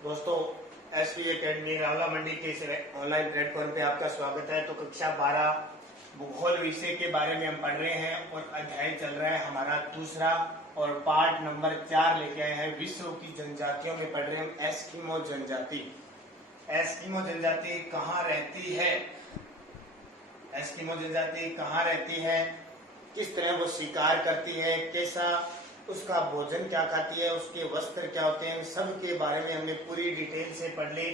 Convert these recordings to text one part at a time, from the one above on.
दोस्तों, SV academy Rawla मंडी के इस ऑनलाइन प्लेटफॉर्म पे आपका स्वागत है। तो कक्षा 12 भूगोल विषय के बारे में हम पढ़ रहे हैं और अध्याय चल रहा है हमारा दूसरा और पार्ट नंबर 4 लेके आए हैं। विश्व की जनजातियों में पढ़ रहे हैं हम एस्किमो जनजाति। एस्किमो जनजाति कहाँ रहती है, एस्किमो जनजाति कहाँ रहती है, किस तरह वो शिकार करती है, कैसा उसका भोजन क्या खाती है, उसके वस्त्र क्या होते हैं, सब के बारे में हमने पूरी डिटेल से पढ़ ली।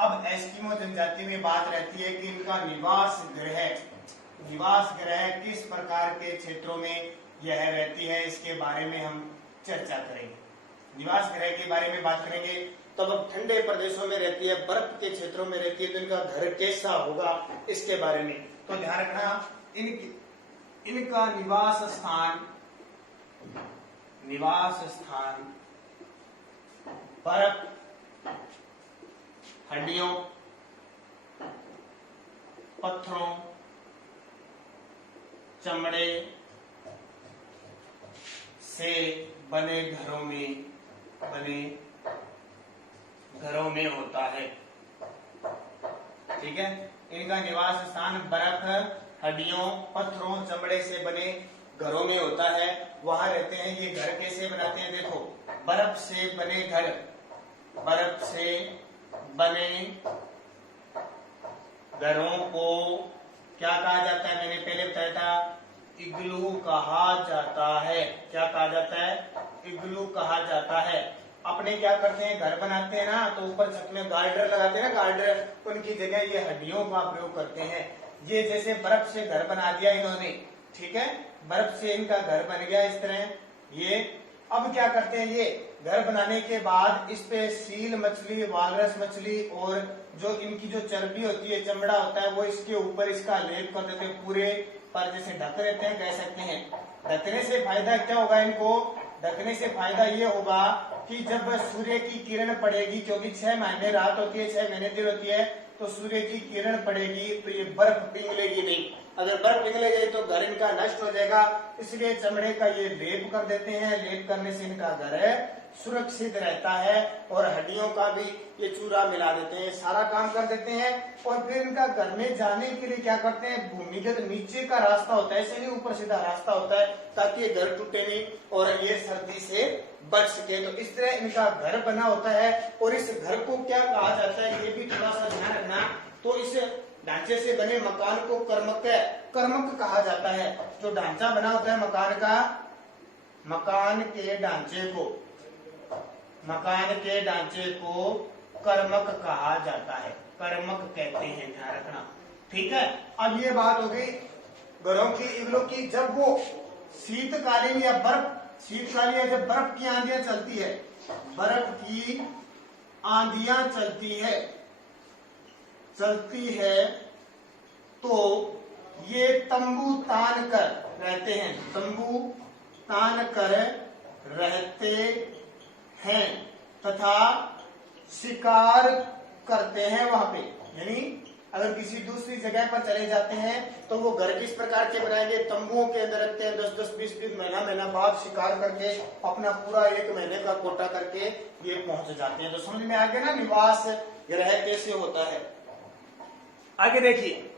अब एस्किमो जनजाति में बात रहती है कि इनका निवास ग्रह किस प्रकार के क्षेत्रों में यह रहती है, इसके बारे में हम चर्चा करेंगे। निवास ग्रह के बारे में बात करेंगे। तब अब ठंडे प्रदेशों में रहती है, बर्फ के क्षेत्रों में रहती है, तो इनका घर कैसा होगा इसके बारे में तो ध्यान रखना। इनका निवास स्थान बर्फ, हड्डियों, पत्थरों, चमड़े से बने घरों में होता है। ठीक है, इनका निवास स्थान बर्फ, हड्डियों, पत्थरों, चमड़े से बने घरों में होता है, वहां रहते हैं। ये घर कैसे बनाते हैं, देखो, बर्फ से बने घरों को क्या कहा जाता है, मैंने पहले बताया था, इग्लू कहा जाता है। क्या कहा जाता है, इग्लू कहा जाता है। अपने क्या करते हैं, घर बनाते हैं ना, तो ऊपर छत में गार्डर लगाते हैं ना, गार्डर, उनकी जगह ये हड्डियों का प्रयोग करते हैं। ये जैसे बर्फ से घर बना दिया इन्होंने, ठीक है, बर्फ से इनका घर बन गया इस तरह। ये अब क्या करते हैं, ये घर बनाने के बाद इस पे सील मछली, वालरस मछली और जो इनकी जो चर्बी होती है, चमड़ा होता है, वो इसके ऊपर इसका लेप कर देते हैं, पूरे पर जैसे ढक रहते हैं, कह सकते हैं। ढकने से फायदा क्या होगा, इनको ढकने से फायदा ये होगा कि जब सूर्य की किरण पड़ेगी, क्योंकि 6 महीने रात होती है, 6 महीने दिन होती है, तो सूर्य की किरण पड़ेगी तो ये बर्फ पिघलेगी नहीं। अगर बर्फ पिघले गई तो घर इनका नष्ट हो जाएगा, इसलिए चमड़े का ये लेप कर देते हैं। लेप करने से इनका घर सुरक्षित रहता है और हड्डियों का भी ये चूरा मिला देते हैं, सारा काम कर देते हैं। और फिर इनका घर में जाने के लिए क्या करते हैं, भूमिगत नीचे का रास्ता होता है, ऐसे नहीं ऊपर सीधा रास्ता होता है, ताकि ये घर टूटे नहीं और ये सर्दी से बच सके। तो इस तरह इनका घर बना होता है। और इस घर को क्या कहा जाता है, ये भी थोड़ा सा ध्यान रखना। तो इस ढांचे से बने मकान को कर्मक कहा जाता है। जो ढांचा बना होता है मकान का, मकान के ढांचे को कर्मक कहा जाता है, कर्मक कहते हैं, ध्यान रखना। ठीक है, अब ये बात हो गई घरों की, इग्लू की। जब वो शीतकालीन या जब बर्फ की आंधियां चलती है, चलती है तो ये तंबू तान कर रहते हैं तथा शिकार करते हैं वहां पे। यानी अगर किसी दूसरी जगह पर चले जाते हैं तो वो घर किस प्रकार के बनाएंगे, तंबुओं के अंदर रखते हैं। 10-10, 20-20 महीना बाद शिकार करके अपना पूरा 1 महीने का कोटा करके ये पहुंच जाते हैं। तो समझ में आ गया ना निवास ग्रह कैसे होता है। आगे देखिए,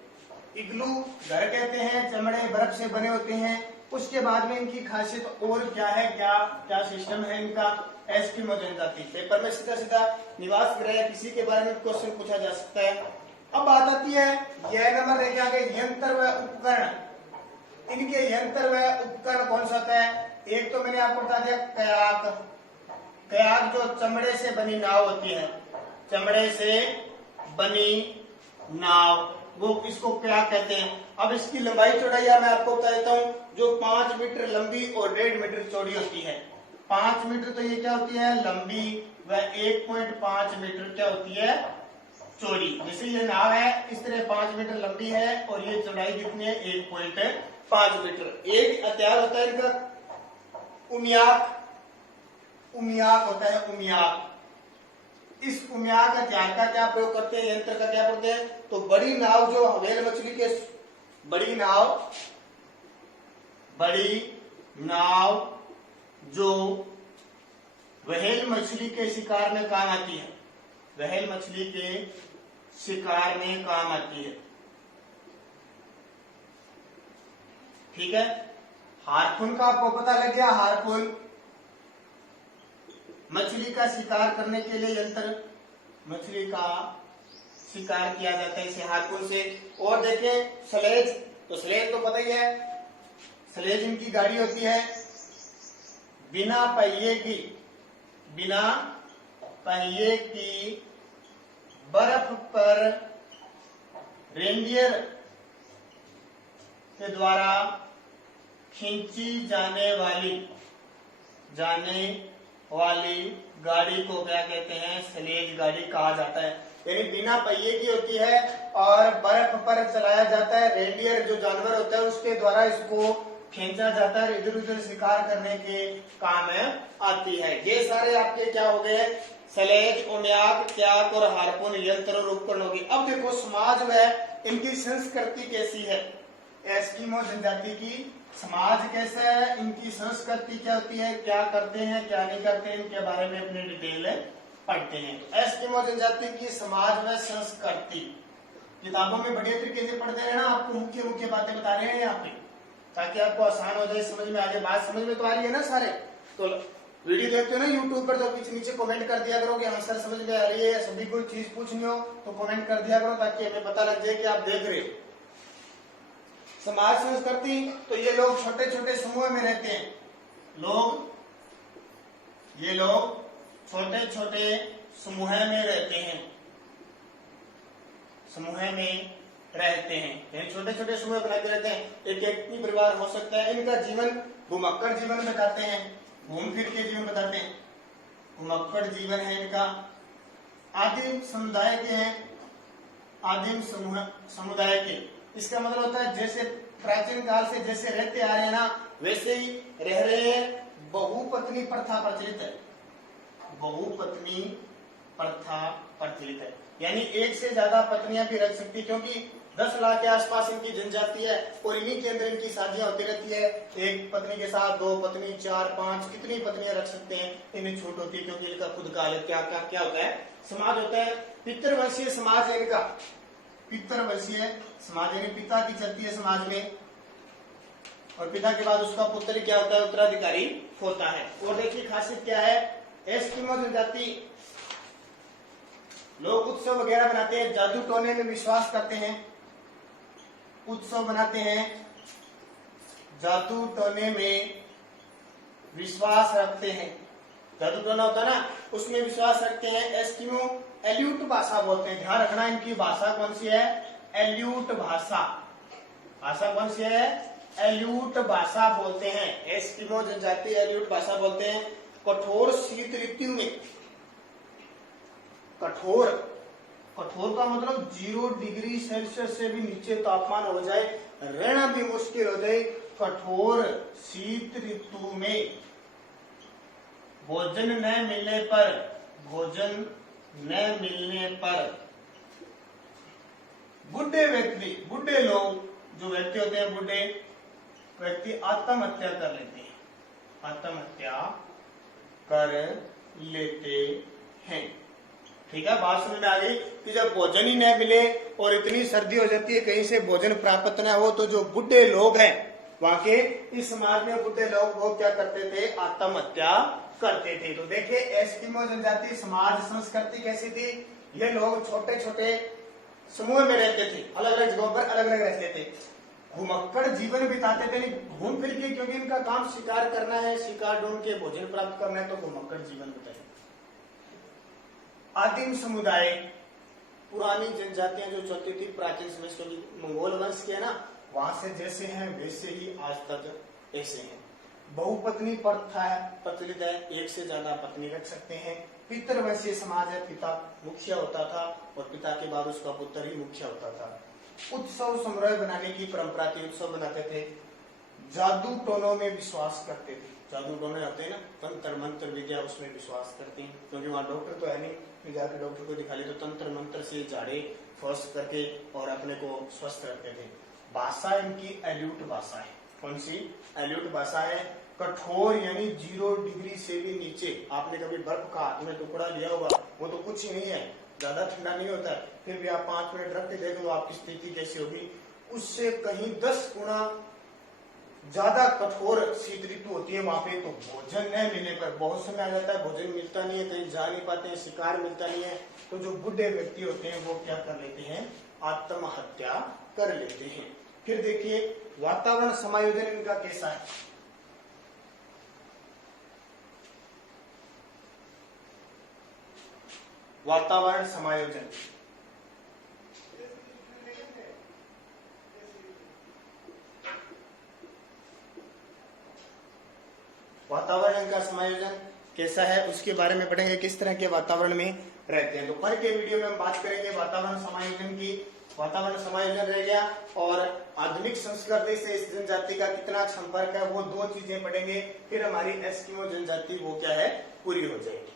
इग्लू घर कहते हैं, चमड़े बर्फ से बने होते हैं। उसके बाद में इनकी खासियत और क्या है, क्या सिस्टम है इनका। एस्किमो जनजाति पेपर में सीधा निवास ग्रह किसी के बारे में क्वेश्चन पूछा जा सकता है। अब बात आती है, यह नंबर देखे आगे, यंत्र व उपकरण। इनके यंत्र व उपकरण कौन सा होता है। एक तो मैंने आपको बता दिया कयाक जो चमड़े से बनी नाव होती है, चमड़े से बनी नाव, वो इसको क्या कहते हैं। अब इसकी लंबाई चौड़ाई मैं आपको बता देता हूँ, जो 5 मीटर लंबी और 1.5 मीटर चौड़ी होती है। 5 मीटर तो ये क्या होती है, लंबी, व 1.5 मीटर क्या होती है, चौड़ी। जैसे ये नाव है, इस तरह 5 मीटर लंबी है और ये चौड़ाई कितनी है, 1.5 मीटर। एक हथियार होता है इनका उमियाक होता है, उमियाक। इस उमियाक हथियार का क्या प्रयोग करते हैं, यंत्र का क्या करते हैं, तो बड़ी नाव जो व्हेल मछली के, बड़ी नाव जो व्हेल मछली के शिकार में काम आती है, व्हेल मछली के शिकार में काम आती है। ठीक है, हार्पून का आपको पता लग गया। हार्पून मछली का शिकार करने के लिए यंत्र, मछली का शिकार किया जाता है इसे हार्पून से। और देखें स्लेज, तो स्लेज तो पता ही है, स्लेज इनकी गाड़ी होती है बिना पहिए की बर्फ पर रेंडियर के द्वारा खींची जाने वाली गाड़ी को क्या कहते हैं? स्लेज गाड़ी कहा जाता है। यानी बिना पहिए की होती है और बर्फ पर चलाया जाता है। रेंडियर जो जानवर होता है उसके द्वारा इसको खींचा जाता है, इधर उधर शिकार करने के काम में आती है। ये सारे आपके क्या हो गए? स्लेज, उम्याक, क्याक और हार्पून यंत्र और उपकरण होगी। अब देखो समाज में इनकी संस्कृति कैसी है। एस्किमो जनजाति की समाज कैसा है, इनकी संस्कृति क्या होती है, क्या करते हैं क्या नहीं करते हैं, इनके बारे में अपने डिटेल पढ़ते हैं। एस्किमो जनजाति की समाज में संस्कृति किताबों में बढ़िया तरीके से पढ़ते रहना। आपको मुख्य मुख्य बातें बता रहे हैं यहाँ पे, ताकि आपको आसान हो जाए, समझ में आ जाए। बात समझ में तो आ रही है ना सारे? तो वीडियो देखते हो ना यूट्यूब पर, तो नीचे कमेंट कर दिया करो कि हाँ सर समझ में आ रही है। सभी कोई चीज पूछनी हो तो कमेंट कर दिया करो, ताकि हमें पता लग जाए कि आप देख रहे हो। समाज संस्कृति, तो ये लोग छोटे छोटे समूह में रहते हैं। ये लोग छोटे छोटे समूह में रहते हैं, यानी छोटे छोटे समूह बना के रहते हैं। एक ही परिवार हो सकता है। इनका जीवन घुमक्कड़ जीवन बताते हैं, घूम फिर के जीवन बताते हैं। घुमक्कड़ जीवन है इनका। आदिम समुदाय के हैं, आदिम समुदाय के। इसका मतलब होता है जैसे प्राचीन काल से जैसे रहते आ रहे हैं ना, वैसे ही रह रहे हैं। बहुपत्नी प्रथा प्रचलित है, बहुपत्नी प्रथा प्रचलित है, यानी एक से ज्यादा पत्नियां भी रख सकती, क्योंकि 10 लाख के आसपास इनकी जनजाति है और इन्हीं के अंदर इनकी शादियां होती रहती है। एक पत्नी के साथ 2 पत्नी, 4, 5 कितनी पत्नियां रख सकते हैं, इन्हें छूट होती है, क्योंकि इनका खुद का अलग क्या होता है, समाज होता है। पितृवंशीय समाज है इनका, पितृवंशीय समाज, यानी पिता की चलती है समाज में, और पिता के बाद उसका पुत्र क्या होता है, उत्तराधिकारी होता है। और देखिए खासियत क्या है, एस्किमो जनजाति लोग उत्सव वगैरह बनाते हैं, जादू टोने में विश्वास करते हैं, उत्सव बनाते हैं, जादू टोने में विश्वास रखते हैं। जादू टोना होता है ना, उसमें विश्वास रखते हैं। एस्किमो एल्यूट भाषा बोलते हैं। ध्यान रखना, इनकी भाषा कौन सी है? एल्यूट भाषा। भाषा कौन सी है? एल्यूट भाषा बोलते हैं। एस्किमो जनजाति एल्यूट भाषा बोलते हैं। कठोर शीत ऋतु में, कठोर का मतलब 0 डिग्री सेल्सियस से भी नीचे तापमान हो जाए, रहना भी मुश्किल हो जाए। कठोर शीत ऋतु में भोजन न मिलने पर बुढ़े लोग जो व्यक्ति होते हैं, बुढ़े व्यक्ति आत्महत्या कर लेते हैं, आत्महत्या कर लेते हैं। ठीक है, बात समझ में आ गई कि जब भोजन ही न मिले और इतनी सर्दी हो जाती है, कहीं से भोजन प्राप्त न हो, तो जो बुढ़े लोग हैं वहां के इस समाज में बुढ़े लोग वो क्या करते थे? आत्महत्या करते थे। तो देखिए एस्किमो जनजाति समाज संस्कृति कैसी थी? ये लोग छोटे छोटे समूह में रहते थे, अलग अलग जगहों पर अलग अलग रहते थे, घुमक्कड़ जीवन बिताते थे, घूम फिर के, क्योंकि इनका काम शिकार करना है, शिकार ढूंढ के भोजन प्राप्त करना है, तो घुमक्कड़ जीवन बिताए। आदिम समुदाय, पुरानी जनजातियां जो चलती थी प्राचीन समय से, मंगोल वंश के है ना, वहां से जैसे हैं वैसे ही आज तक ऐसे हैं। बहुपत्नी प्रथा प्रचलित है, एक से ज्यादा पत्नी रख सकते हैं। पितृवंशीय समाज है, पिता मुखिया होता था और पिता के बाद उसका पुत्र ही मुखिया होता था। उत्सव समारोह बनाने की परंपरा थी, उत्सव बनाते थे। जादू टोनों में विश्वास करते थे, जादू टोने होते हैं ना, तंत्र मंत्र विद्या, उसमें विश्वास करते हैं, क्योंकि वहाँ डॉक्टर तो है नहीं, जाकर डॉक्टर को दिखा ले, तो तंत्र मंत्र से झाड़े फर्स्ट करके और अपने को स्वस्थ रखते थे। भाषा इनकी एल्यूट भाषा है। कौन सी? एल्यूट भाषा है। कठोर यानी 0 डिग्री से भी नीचे। आपने कभी बर्फ का हाथ में टुकड़ा लिया होगा, वो तो कुछ ही नहीं है, ज्यादा ठंडा नहीं होता है, फिर भी आप 5 मिनट रख के देख लो आपकी स्थिति कैसी होगी। उससे कहीं 10 गुना ज्यादा कठोर शीत ऋतु होती है वहां पे। तो भोजन न मिलने पर बहुत समय आ जाता है, भोजन मिलता नहीं है, कहीं जा नहीं पाते हैं, शिकार मिलता नहीं है, तो जो बूढ़े व्यक्ति होते हैं वो क्या कर लेते हैं, आत्महत्या कर लेते हैं। फिर देखिए वातावरण समायोजन इनका कैसा है। वातावरण समायोजन, वातावरण का समायोजन कैसा है उसके बारे में पढ़ेंगे, किस तरह के वातावरण में रहते हैं। तो कल के वीडियो में हम बात करेंगे वातावरण समायोजन की। वातावरण समायोजन रह गया, और आधुनिक संस्कृति से इस जनजाति का कितना संपर्क है वो 2 चीजें पढ़ेंगे। फिर हमारी एस्किमो जनजाति वो क्या है, पूरी हो जाएगी।